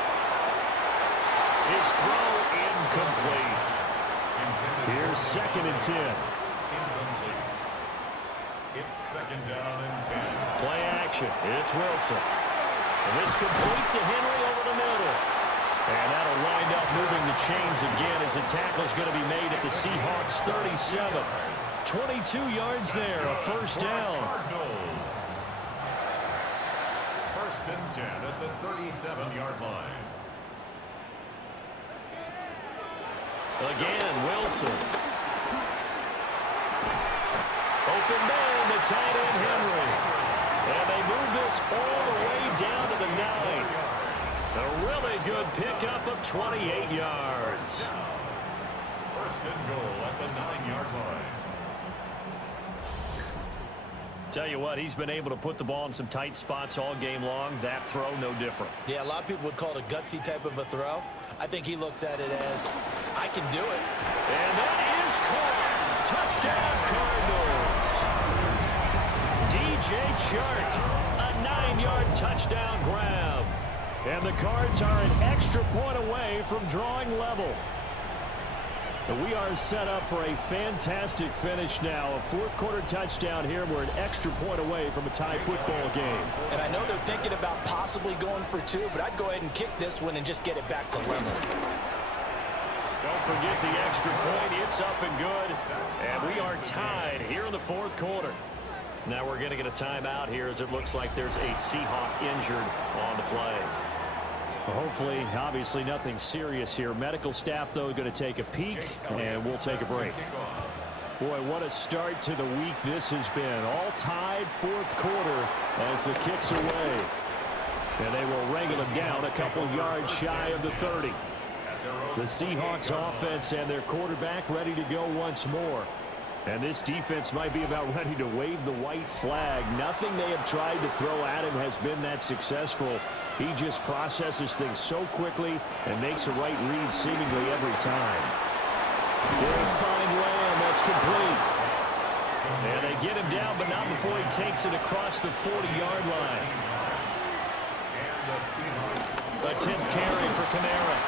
His throw incomplete. Here's 2nd and 10. It's 2nd down and 10. Play action. It's Wilson. And this complete to Henry over the middle. And that'll wind up moving the chains again as the tackle's going to be made at the Seahawks 37. 22 yards there, a first down. First and 10 at the 37-yard line. Again, Wilson. Open man, the tight end Henry. And they move this all the way down to the 9. A really good pickup of 28 yards. First and goal at the 9-yard line. Tell you what, he's been able to put the ball in some tight spots all game long. That throw, no different. Yeah, a lot of people would call it a gutsy type of a throw. I think he looks at it as, I can do it. And that is caught. Touchdown, Cardinals. DJ Chark, a 9-yard touchdown grab. And the Cards are an extra point away from drawing level. And we are set up for a fantastic finish now. A fourth-quarter touchdown here. We're an extra point away from a tie football game. And I know they're thinking about possibly going for 2, but I'd go ahead and kick this one and just get it back to level. Don't forget the extra point. It's up and good. And we are tied here in the fourth quarter. Now we're going to get a timeout here as it looks like there's a Seahawk injured on the play. Well, hopefully, obviously nothing serious here. Medical staff, though, going to take a peek, and we'll take a break. Boy, what a start to the week this has been. All tied fourth quarter as the kick's away. And they will wrangle him down a couple yards shy of the 30. The Seahawks offense and their quarterback ready to go once more. And this defense might be about ready to wave the white flag. Nothing they have tried to throw at him has been that successful. He just processes things so quickly and makes a right read seemingly every time. They'll find Lamb. That's complete. And they get him down, but not before he takes it across the 40-yard line. A 10th carry for Kamara.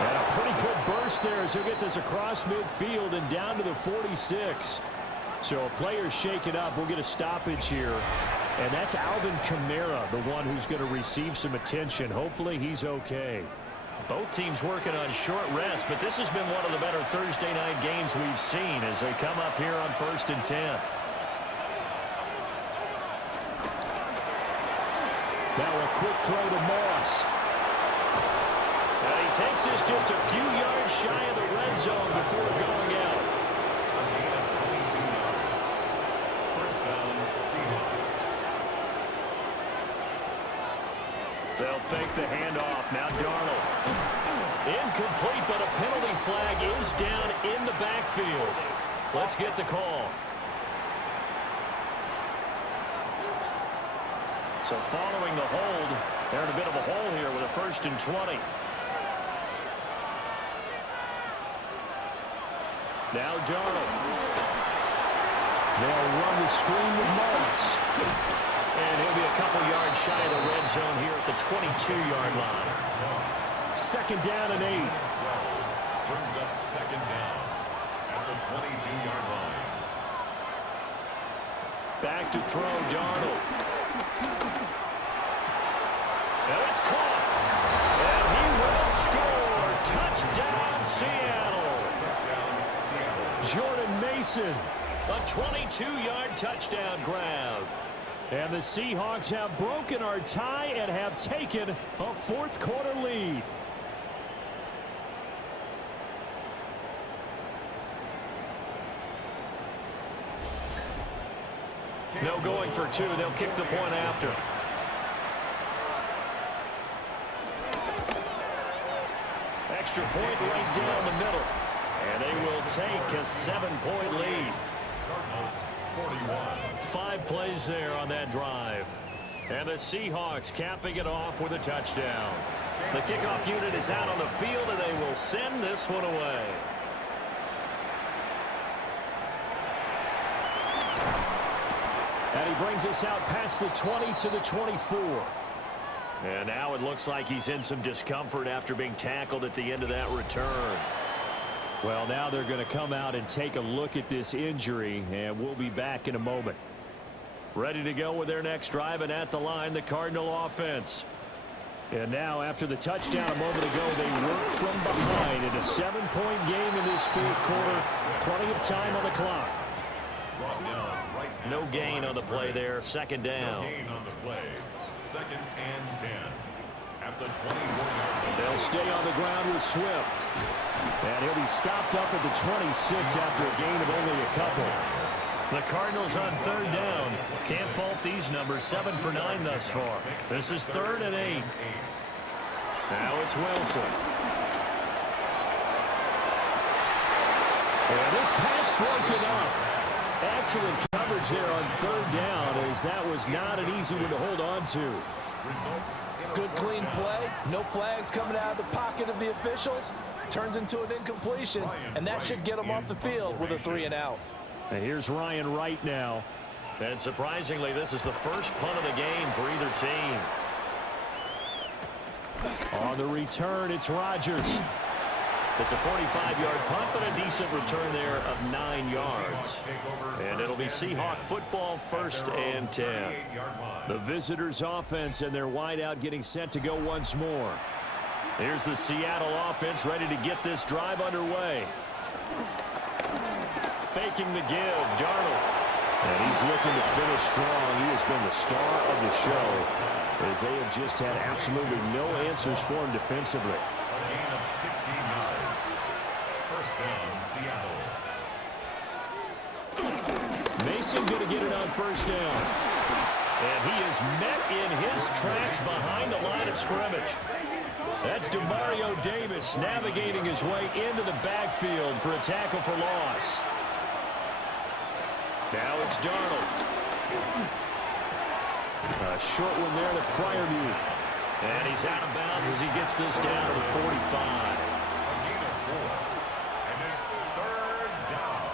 And a pretty good burst there as he'll get this across midfield and down to the 46. So a player's shaken up. We'll get a stoppage here. And that's Alvin Kamara, the one who's going to receive some attention. Hopefully he's okay. Both teams working on short rest, but this has been one of the better Thursday night games we've seen as they come up here on 1st and 10. Now a quick throw to Moss. And he he takes this just a few yards shy of the red zone before going out. A gain of 22 yards. First down, Seahawks. They'll fake the handoff. Now Darnold. Incomplete, but a penalty flag is down in the backfield. Let's get the call. So following the hold, they're in a bit of a hole here with a 1st and 20. Now Darnold. They'll run the screen with Morris. And he'll be a couple yards shy of the red zone here at the 22-yard line. 2nd down and 8. Brings up 2nd down at the 22-yard line. Back to throw, Darnold. And it's caught. And he will score. Touchdown, Seattle. Jordan Mason, a 22-yard touchdown grab. And the Seahawks have broken our tie and have taken a 4th quarter lead. No going for 2. They'll kick the point after. Extra point right down the middle. And they will take a 7-point lead. Cardinals 41. 5 plays there on that drive. And the Seahawks capping it off with a touchdown. The kickoff unit is out on the field, and they will send this one away. And he brings us out past the 20 to the 24. And now it looks like he's in some discomfort after being tackled at the end of that return. Well, now they're going to come out and take a look at this injury, and we'll be back in a moment. Ready to go with their next drive, and at the line, the Cardinal offense. And now, after the touchdown a moment ago, they work from behind in a 7-point game in this 4th quarter. Plenty of time on the clock. No gain on the play there. 2nd down. No gain on the play. 2nd and 10. At the 24-yard line. They'll stay on the ground with Swift. And he'll be stopped up at the 26 after a gain of only a couple. The Cardinals on 3rd down. Can't fault these numbers. 7 for 9 thus far. This is 3rd and 8. Now it's Wilson. And this pass broken up. Excellent coverage there on 3rd down, as that was not an easy one to hold on to. Results. Good clean play. No flags coming out of the pocket of the officials. Turns into an incompletion, and that should get them off the field with a 3 and out. And here's Ryan Wright now. And surprisingly, this is the first punt of the game for either team. On the return, it's Rodgers. It's a 45-yard punt, but a decent return there of 9 yards. And it'll be Seahawk football, 1st and 10. The visitors' offense and their wideout getting set to go once more. Here's the Seattle offense ready to get this drive underway. Faking the give, Darnold. And he's looking to finish strong. He has been the star of the show, as they have just had absolutely no answers for him defensively. A gain of 16 yards. First down, Seattle. Mason going to get it on 1st down. And he is met in his tracks behind the line of scrimmage. That's DeMario Davis navigating his way into the backfield for a tackle for loss. Now it's Darnold. A short one there to Freiermuth. And he's out of bounds as he gets this down to the 45. A gain of 4. And it's 3rd down.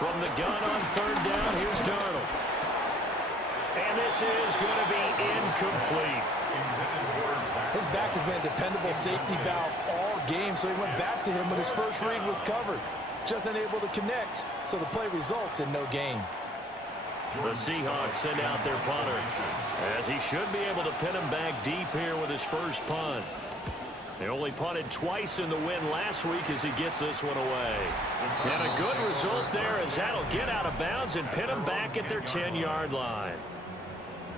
From the gun on 3rd down, here's Darnold. And this is going to be incomplete. His back has been a dependable safety valve all game, so he went back to him when his first read was covered. Just unable to connect, so the play results in no gain. The Seahawks send out their punter, as he should be able to pin him back deep here with his first punt. They only punted twice in the win last week as he gets this one away. And a good result there, as that'll get out of bounds and pin him back at their 10-yard line.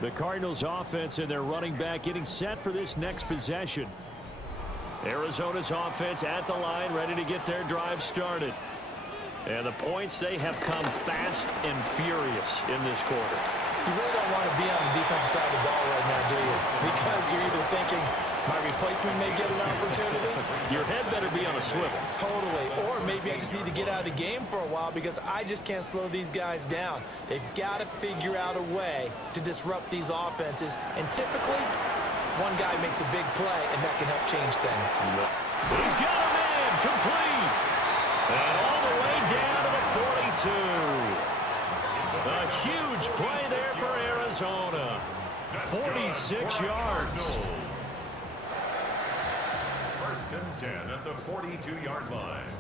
The Cardinals offense and their running back getting set for this next possession. Arizona's offense at the line, ready to get their drive started. And the points, they have come fast and furious in this quarter. You really don't want to be on the defensive side of the ball right now, do you? Because you're either thinking, my replacement may get an opportunity. Your head better be on a swivel. Totally. Or maybe I just need to get out of the game for a while because I just can't slow these guys down. They've got to figure out a way to disrupt these offenses. And typically, one guy makes a big play, and that can help change things. He's got a man complete. And all the way down to the 42. A huge play there for Arizona. 46 yards. First and 10 at the 42-yard line.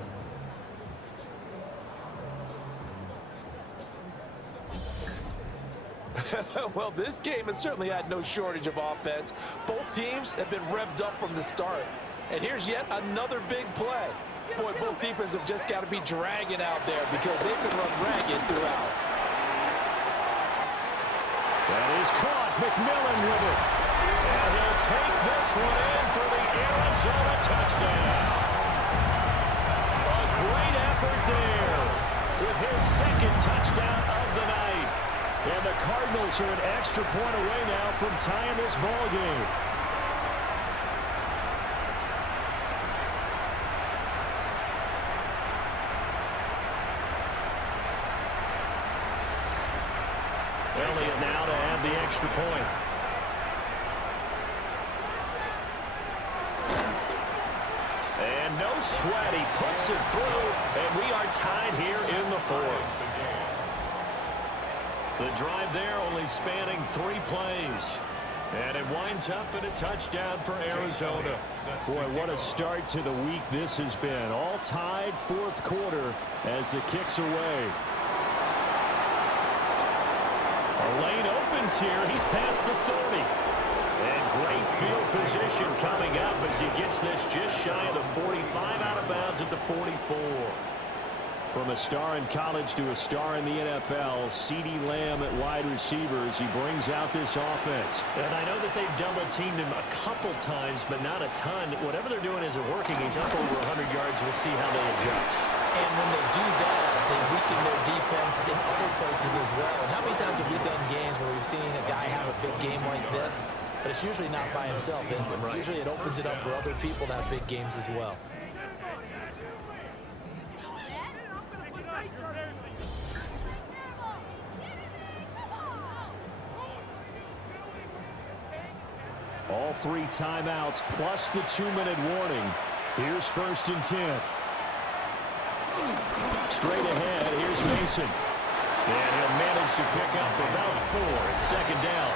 Well, this game has certainly had no shortage of offense. Both teams have been revved up from the start. And here's yet another big play. Boy, both defenses have just got to be dragging out there because they've been run ragged throughout. That is caught. McMillan with it. And he'll take this one in for the Arizona touchdown. A great effort there with his second touchdown of the night. And the Cardinals are an extra point away now from tying this ball game. Elliott now to add the extra point. And no sweat. He puts it through, and we are tied here in the fourth. The drive there only spanning 3 plays. And it winds up in a touchdown for Arizona. Boy, what a start to the week this has been. All tied fourth quarter as the kicks away. A lane opens here. He's past the 30. And great field position coming up as he gets this just shy of the 45, out of bounds at the 44. From a star in college to a star in the NFL, CeeDee Lamb at wide receivers. He brings out this offense. And I know that they've double-teamed him a couple times, but not a ton. Whatever they're doing isn't working. He's up over 100 yards. We'll see how they adjust. And when they do that, they weaken their defense in other places as well. And how many times have we done games where we've seen a guy have a big game like this? But it's usually not by himself, is it? Right. Usually it opens it up for other people to have big games as well. All 3 timeouts plus the 2-minute warning. Here's 1st and 10. Straight ahead, here's Mason. And he'll manage to pick up about 4. It's 2nd down.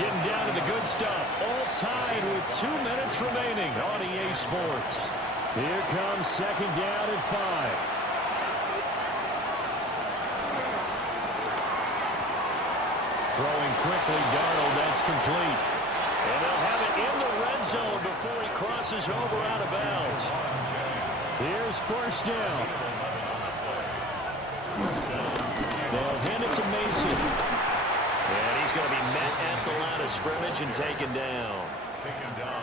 Getting down to the good stuff. All tied with 2 minutes remaining on EA Sports. Here comes 2nd down and 5. Throwing quickly, Darnold, that's complete. And they'll have it in the red zone before he crosses over out of bounds. Here's 1st down. They'll hand it to Mason. And he's going to be met at the line of scrimmage and taken down.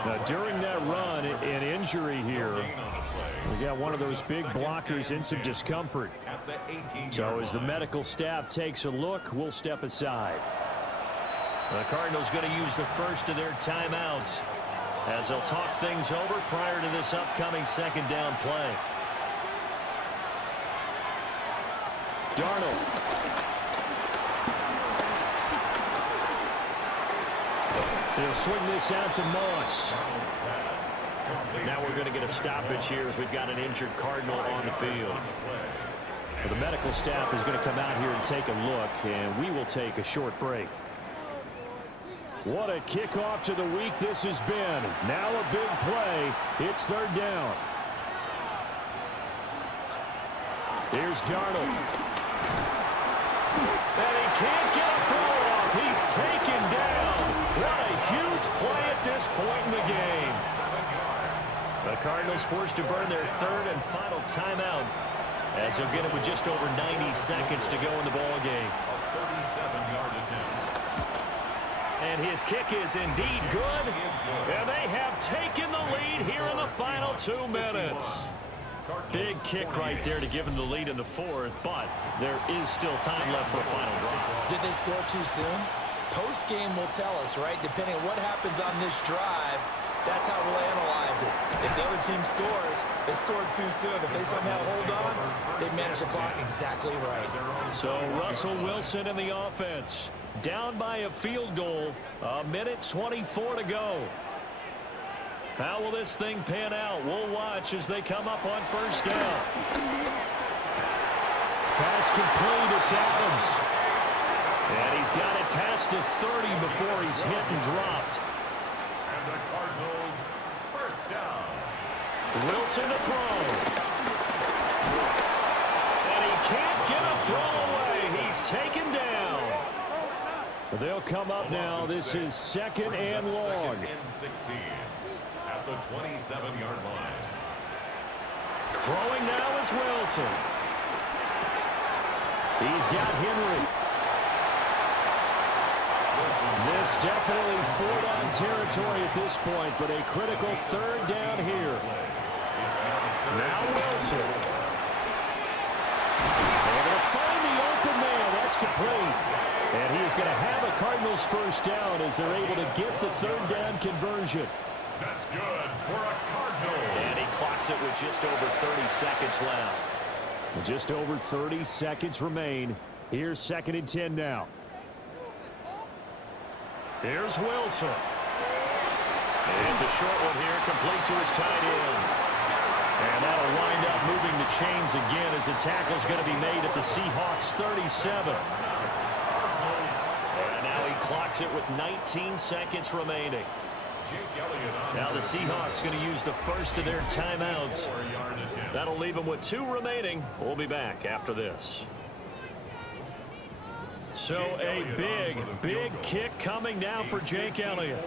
Now, during that run, an injury here. We got one of those big blockers in some discomfort. So as the medical staff takes a look, we'll step aside. The Cardinals going to use the first of their timeouts as they'll talk things over prior to this upcoming 2nd down play. Darnold. He'll swing this out to Moss. Now we're going to get a stoppage here as we've got an injured Cardinal on the field. Well, the medical staff is going to come out here and take a look, and we will take a short break. What a kickoff to the week this has been. Now a big play. It's 3rd down. Here's Darnold. And he can't get a throw off. He's taken down. What a huge play at this point in the game. The Cardinals forced to burn their 3rd and final timeout as they'll get it with just over 90 seconds to go in the ball game. A 37-yard attempt. And his kick is indeed good. And they have taken the lead here in the final 2 minutes. Big kick right there to give them the lead in the fourth, but there is still time left for a final drive. Did they score too soon? Post-game will tell us, right? Depending on what happens on this drive, that's how we'll analyze it. If the other team scores, they scored too soon. If they somehow hold on, they manage the clock exactly right. So Russell Wilson in the offense. Down by a field goal. 1:24 to go. How will this thing pan out? We'll watch as they come up on first down. Pass complete. It's Adams. And he's got it past the 30 before he's hit and dropped. And the Cardinals first down. Wilson to throw. And he can't get a throw away. He's taken down. They'll come up now. This is second and long. Second and 16 at the 27-yard line. Throwing now is Wilson. He's got Henry. This definitely four-down territory at this point, but a critical third down here. Now Wilson. They're going to find the open man. That's complete. And he is going to have a Cardinals first down as they're able to get the third down conversion. That's good for a Cardinal. And he clocks it with just over 30 seconds left. Just over 30 seconds remain. Here's second and 10 now. Here's Wilson. And it's a short one here, complete to his tight end. And that'll wind up moving the chains again as the tackle's going to be made at the Seahawks 37. And now he clocks it with 19 seconds remaining. Now the Seahawks going to use the first of their timeouts. That'll leave them with 2 remaining. We'll be back after this. So a big kick coming now for Jake Elliott.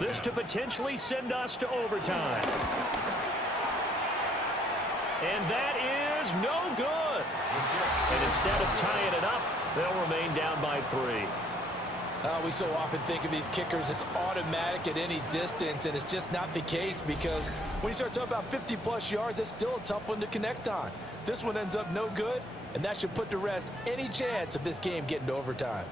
This to potentially send us to overtime. And that is no good. And instead of tying it up, they'll remain down by 3. We so often think of these kickers as automatic at any distance, and it's just not the case because when you start talking about 50-plus yards, it's still a tough one to connect on. This one ends up no good, and that should put to rest any chance of this game getting to overtime.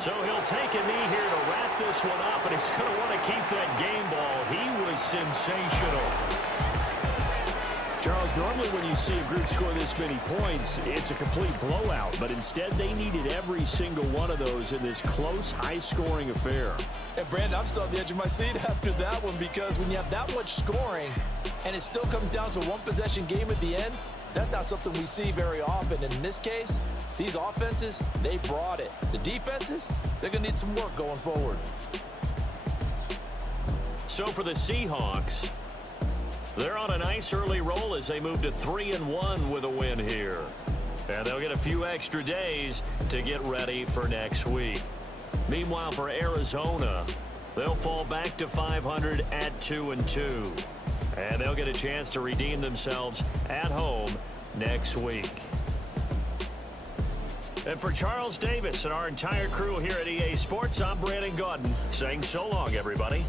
So he'll take a knee here to wrap this one up, and he's going to want to keep that game ball. He was sensational. Charles, normally when you see a group score this many points, it's a complete blowout. But instead, they needed every single one of those in this close, high-scoring affair. And, Brandon, I'm still on the edge of my seat after that one because when you have that much scoring and it still comes down to a one-possession game at the end, that's not something we see very often. And in this case, these offenses, they brought it. The defenses, they're going to need some work going forward. So for the Seahawks, they're on a nice early roll as they move to 3-1 with a win here. And they'll get a few extra days to get ready for next week. Meanwhile, for Arizona, they'll fall back to 500 at 2-2. And they'll get a chance to redeem themselves at home next week. And for Charles Davis and our entire crew here at EA Sports, I'm Brandon Gaudin saying so long, everybody.